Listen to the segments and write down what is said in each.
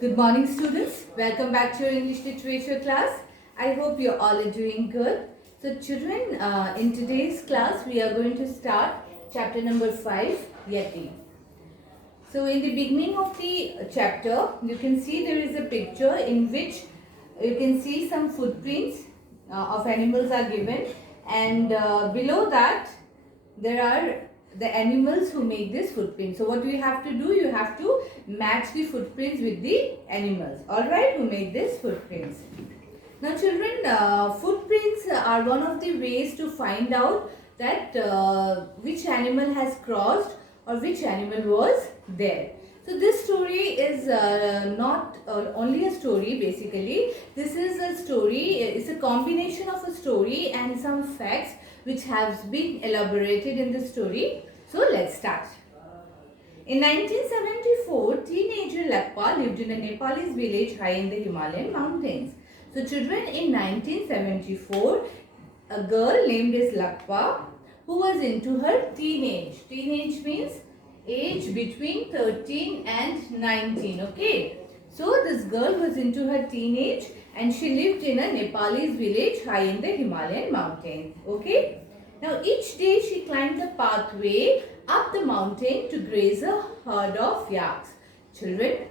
Good morning, students. Welcome back to your English literature class. I hope you all are doing good. So children, in today's class we are going to start chapter number 5, Yeti. So in the beginning of the chapter, you can see there is a picture in which you can see some footprints of animals are given, and below that there are the animals who make this footprint. So what we have to do, you have to match the footprints with the animals, alright, who make this footprints. Now children, footprints are one of the ways to find out that which animal has crossed or which animal was there. So this story is not only a story basically. This is a story, it's a combination of a story and some facts which has been elaborated in the story. So let's start. In 1974, teenager Lakpa lived in a Nepalese village high in the Himalayan mountains. So children, in 1974, a girl named as Lakpa who was into her teenage. Teenage means age between 13 and 19. Okay. So this girl was into her teenage and she lived in a Nepalese village high in the Himalayan mountains. Okay. Now each day she climbed the pathway up the mountain to graze a herd of yaks. Children,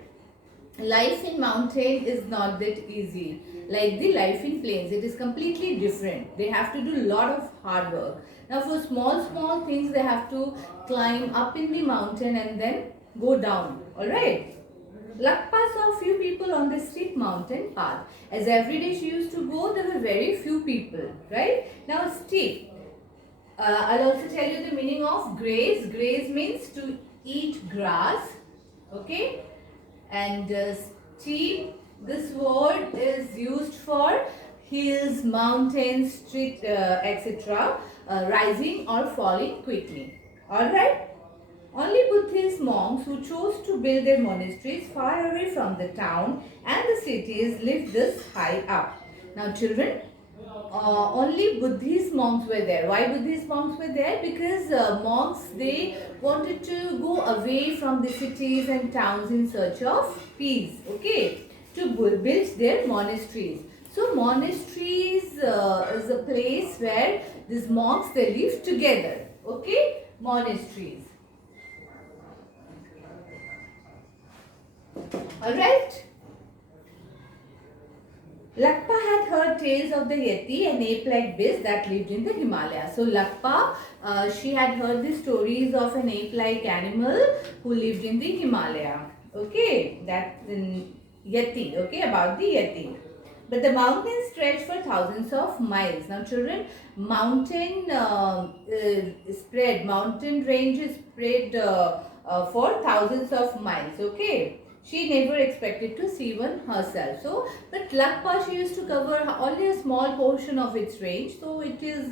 life in mountain is not that easy like the life in plains. It is completely different. They have to do a lot of hard work. Now for small things they have to climb up in the mountain and then go down. Alright. Lakpa saw few people on the steep mountain path. As every day she used to go, there were very few people. Right. Now steep. I'll also tell you the meaning of graze. Graze means to eat grass. Okay. And steep, this word is used for hills, mountains, street, etc. Rising or falling quickly. Alright. Only Buddhist monks who chose to build their monasteries far away from the town and the cities lived this high up. Now children, only Buddhist monks were there. Why Buddhist monks were there? Because monks, they wanted to go away from the cities and towns in search of peace, okay, to build their monasteries. So monasteries is a place where these monks, they live together, okay, monasteries. Alright. Lakpa had heard tales of the Yeti, an ape-like beast that lived in the Himalayas. So Lakpa, she had heard the stories of an ape-like animal who lived in the Himalaya. Okay, that's in Yeti. Okay, about the Yeti. But the mountains stretch for thousands of miles. Now children, mountain mountain range is spread for thousands of miles. Okay. She never expected to see one herself. So, but Lakpa, she used to cover only a small portion of its range. So, it is,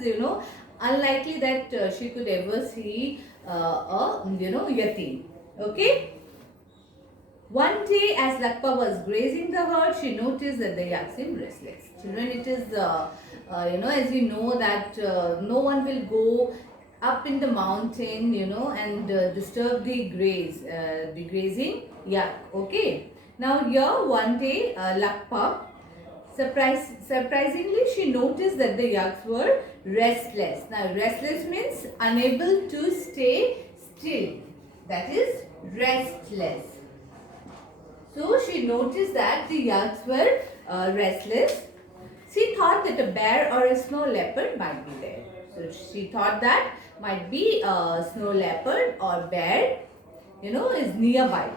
unlikely that she could ever see Yeti. Okay. One day, as Lakpa was grazing the herd, she noticed that the yak seemed restless. Children, it is, as we know that no one will go up in the mountain, and disturb the grazing yak. Okay. Now here one day, Lakpa, surprisingly, she noticed that the yaks were restless. Now restless means unable to stay still. That is restless. So she noticed that the yaks were restless. She thought that a bear or a snow leopard might be there. So she thought that might be a snow leopard or bear, is nearby.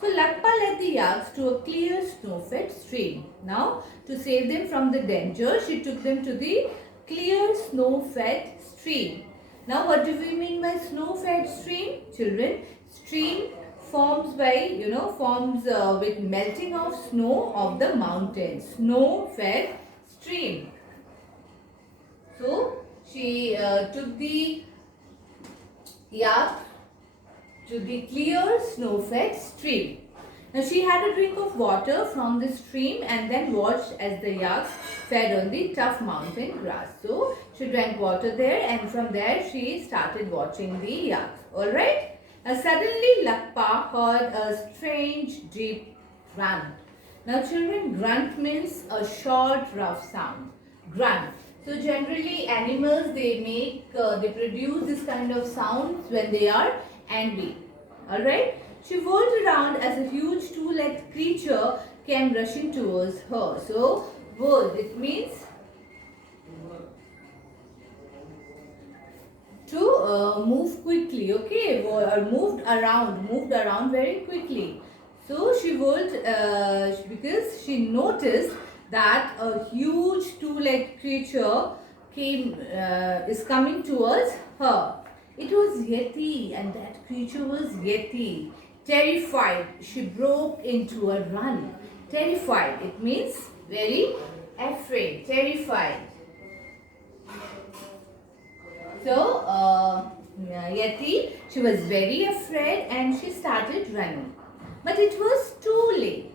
So Lakpa led the yaks to a clear snow-fed stream. Now, to save them from the danger, she took them to the clear snow-fed stream. Now, what do we mean by snow-fed stream? Children, stream forms by, with melting of snow of the mountains. Snow-fed stream. So, she took the yak to the clear snow-fed stream. Now she had a drink of water from the stream and then watched as the yaks fed on the tough mountain grass. So she drank water there and from there she started watching the yaks. Alright. Suddenly Lakpa heard a strange deep grunt. Now children, grunt means a short rough sound. Grunt. So generally animals, they produce this kind of sounds when they are angry. Alright. She whirled around as a huge two-legged creature came rushing towards her. So whirled, it means to move quickly, okay, or moved around very quickly. So she whirled because she noticed that a huge two-legged creature is coming towards her. It was Yeti, and that creature was Yeti. Terrified, she broke into a run. Terrified, it means very afraid, terrified. So, Yeti, she was very afraid and she started running. But it was too late.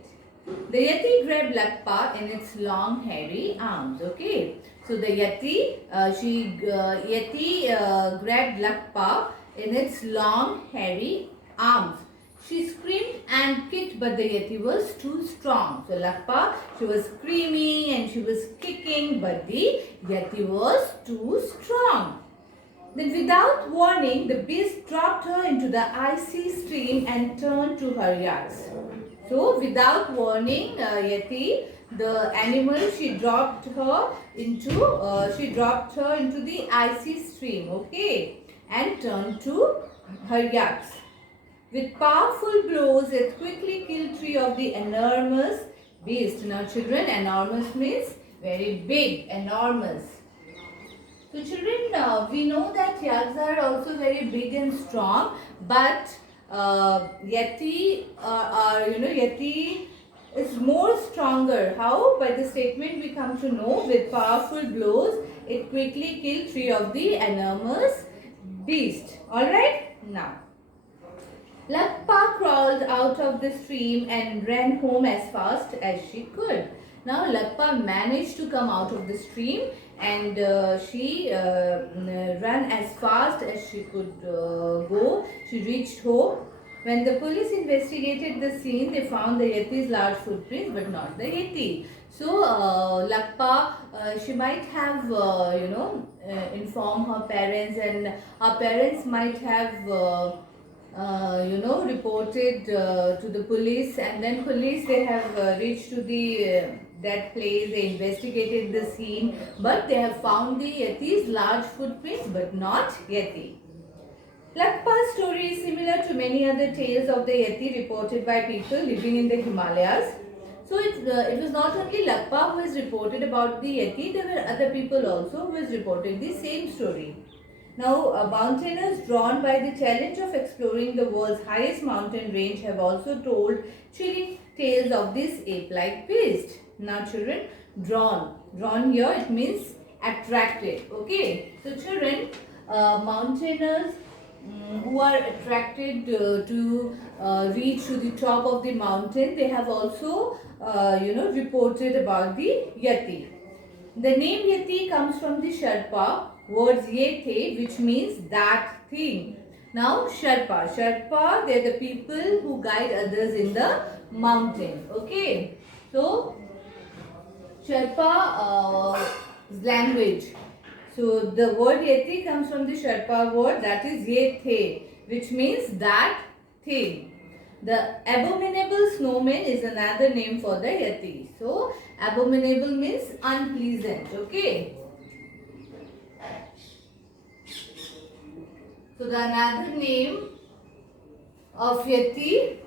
The Yeti grabbed Lakpa in its long hairy arms. Okay. So the Yeti, grabbed Lakpa in its long hairy arms. She screamed and kicked, but the Yeti was too strong. So Lakpa, she was screaming and she was kicking, but the Yeti was too strong. Then without warning, the beast dropped her into the icy stream and turned to her yards. So without warning, Yeti, the animal, she dropped her into the icy stream, okay, and turned to her yards. With powerful blows, it quickly killed three of the enormous beasts. Now children, enormous means very big, enormous. So children, we know that yags are also very big and strong, but Yeti is more stronger. How? By the statement we come to know, with powerful blows, it quickly killed three of the enormous beasts. Alright? Now, Lakpa crawled out of the stream and ran home as fast as she could. Now Lakpa managed to come out of the stream and she ran as fast as she could go. She reached home. When the police investigated the scene, they found the Yeti's large footprints, but not the Yeti. So Lakpa, she might have informed her parents, and her parents might have reported to the police, and then police, they have reached to the that place, they investigated the scene, but they have found the Yeti's large footprints, but not Yeti. Lakpa's story is similar to many other tales of the Yeti reported by people living in the Himalayas. So it was not only Lakpa who has reported about the Yeti, there were other people also who has reported the same story. Now, mountaineers drawn by the challenge of exploring the world's highest mountain range have also told chilling tales of this ape-like beast. Now, children, drawn here, it means attracted. Okay, so children, mountaineers who are attracted to reach to the top of the mountain, they have also reported about the Yeti. The name Yeti comes from the Sherpa words Yete, which means that thing. Now Sherpa, they are the people who guide others in the mountain. Okay, so Sherpa language. So the word Yeti comes from the Sherpa word, that is Yete, which means that thing. The abominable snowman is another name for the Yeti. So abominable means unpleasant. Okay. So the another name of Yeti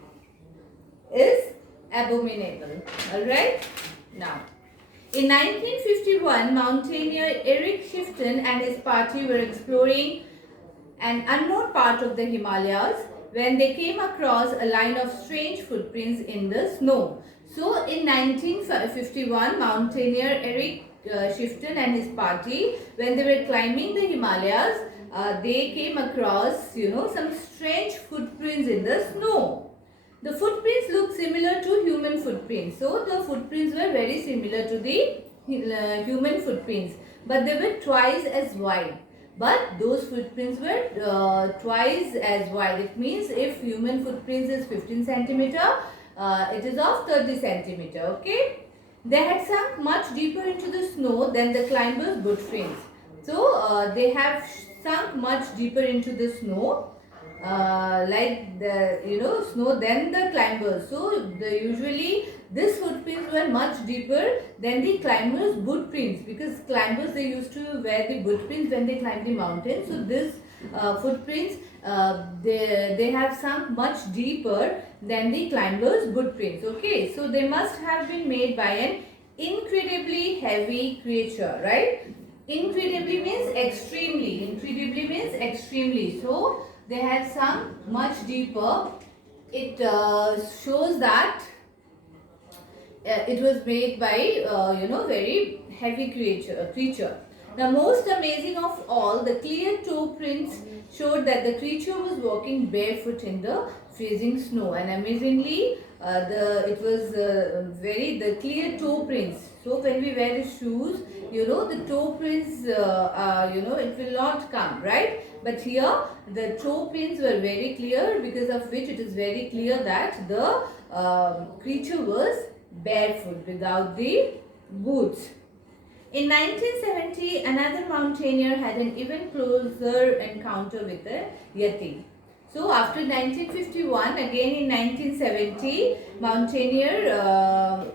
is abominable. Alright. Now, in 1951, mountaineer Eric Shifton and his party were exploring an unknown part of the Himalayas when they came across a line of strange footprints in the snow. So in 1951, mountaineer Eric Shifton and his party, when they were climbing the Himalayas, they came across, some strange footprints in the snow. The footprints looked similar to human footprints. So the footprints were very similar to the human footprints, but they were twice as wide. But those footprints were twice as wide. It means if human footprints is 15 centimeter, it is of 30 centimeter. Okay. They had sunk much deeper into the snow than the climbers' boot prints. So they have sunk much deeper into the snow, like the snow than the climbers. So the usually these footprints were much deeper than the climbers' boot prints, because climbers, they used to wear the boot prints when they climb the mountain. So this footprints, they have sunk much deeper than the climbers' boot prints. Okay, so they must have been made by an incredibly heavy creature, right? Incredibly means extremely. Incredibly means extremely. So they had sunk much deeper. It shows that it was made by very heavy creature. The most amazing of all, the clear toe prints showed that the creature was walking barefoot in the freezing snow, and amazingly the clear toe prints. So when we wear the shoes, the toe prints it will not come, right? But here the toe prints were very clear, because of which it is very clear that the creature was barefoot without the boots. In 1970, another mountaineer had an even closer encounter with a Yeti. So after 1951, again in 1970,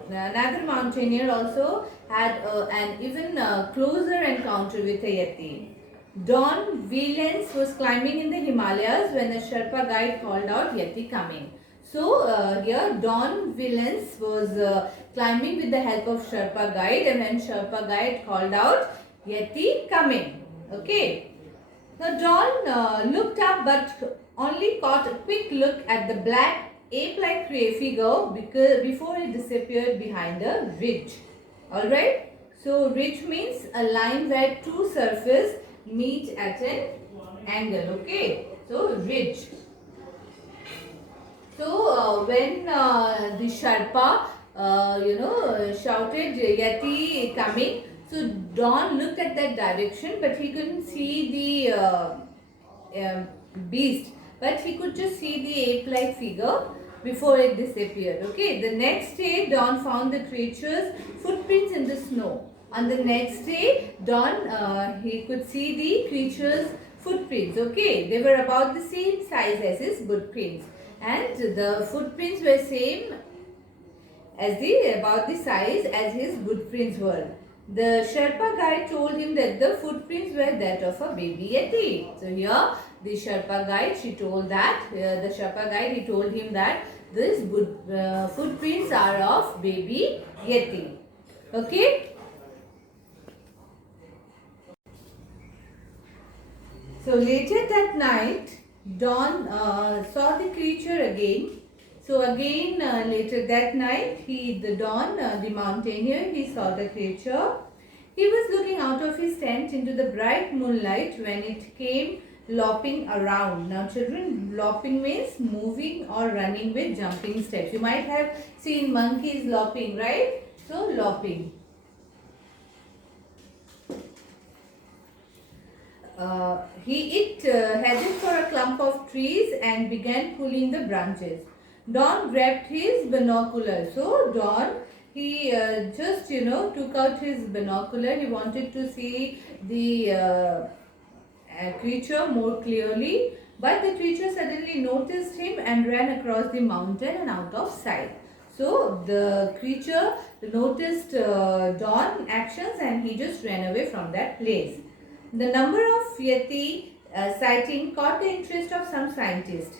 another mountaineer also had an even closer encounter with a Yeti. Don Wheelens was climbing in the Himalayas when a Sherpa guide called out, "Yeti coming." So here Don Wheelens was climbing with the help of Sherpa guide, and when Sherpa guide called out, "Yeti coming." Okay. Now Don looked up, but only caught a quick look at the black ape-like figure before it disappeared behind a ridge. Alright. So ridge means a line where two surfaces meet at an angle. Okay. So ridge. So when the Sherpa shouted, "Yeti coming," so Don looked at that direction, but he couldn't see the beast, but he could just see the ape-like figure before it disappeared. Okay, the next day Don found the creature's footprints in the snow. On the next day, Don he could see the creature's footprints. Okay, they were about the same size as his footprints, and the footprints were same as about the size as his footprints were. The Sherpa guide told him that the footprints were that of a baby Yeti. So here the Sherpa guide, he told him that these footprints are of baby Yeti. Okay. So later that night, Don saw the creature again. So again later that night, the mountaineer, he saw the creature. He was looking out of his tent into the bright moonlight when it came lopping around. Now children, lopping means moving or running with jumping steps. You might have seen monkeys lopping, right? So lopping. It headed for a clump of trees and began pulling the branches. Don grabbed his binocular. So Don, he just took out his binocular. He wanted to see the creature more clearly, but the creature suddenly noticed him and ran across the mountain and out of sight. So the creature noticed Don's actions and he just ran away from that place. The number of Yeti sighting caught the interest of some scientists.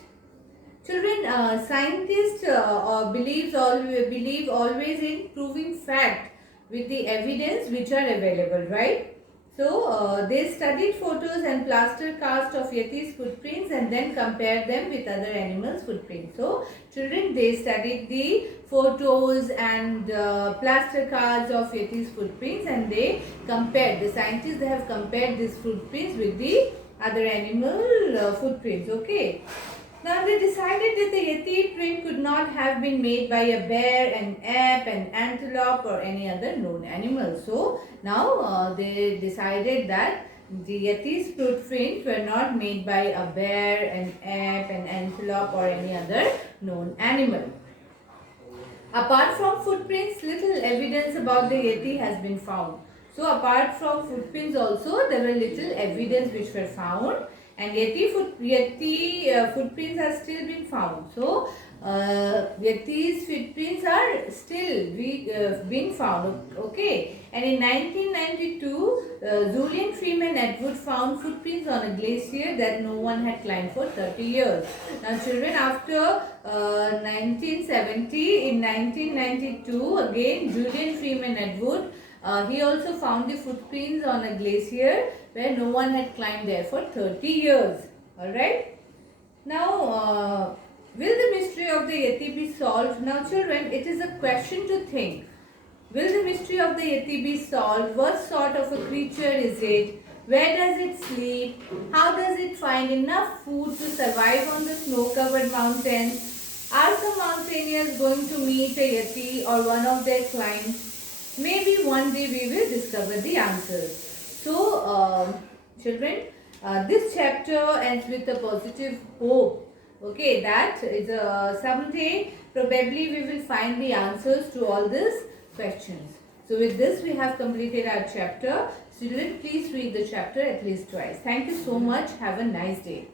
Children, scientists believe always in proving fact with the evidence which are available, right? So they studied photos and plaster cast of Yeti's footprints and then compared them with other animals' footprints. So children, they studied the photos and plaster casts of Yeti's footprints, and they compared. The scientists, they have compared these footprints with the other animal footprints. Okay. Now they decided that the Yeti print could not have been made by a bear, an ape, an antelope or any other known animal. So now they decided that the Yeti's footprints were not made by a bear, an ape, an antelope or any other known animal. Apart from footprints, little evidence about the Yeti has been found. So apart from footprints also, there were little evidence which were found, and Yeti footprints are still been found. So Yeti's footprints are still being found. Okay, and in 1992, Julian Freeman Atwood found footprints on a glacier that no one had climbed for 30 years. Now, children, after 1970, in 1992, again Julian Freeman Atwood, he also found the footprints on a glacier where no one had climbed there for 30 years. Alright. Now, will the mystery of the Yeti be solved? Now, children, it is a question to think. Will the mystery of the Yeti be solved? What sort of a creature is it? Where does it sleep? How does it find enough food to survive on the snow-covered mountains? Are some mountaineers going to meet a Yeti or one of their climbs? Maybe one day we will discover the answers. So, children, this chapter ends with a positive hope. Okay, that is someday probably we will find the answers to all these questions. So, with this we have completed our chapter. Children, please read the chapter at least twice. Thank you so much. Have a nice day.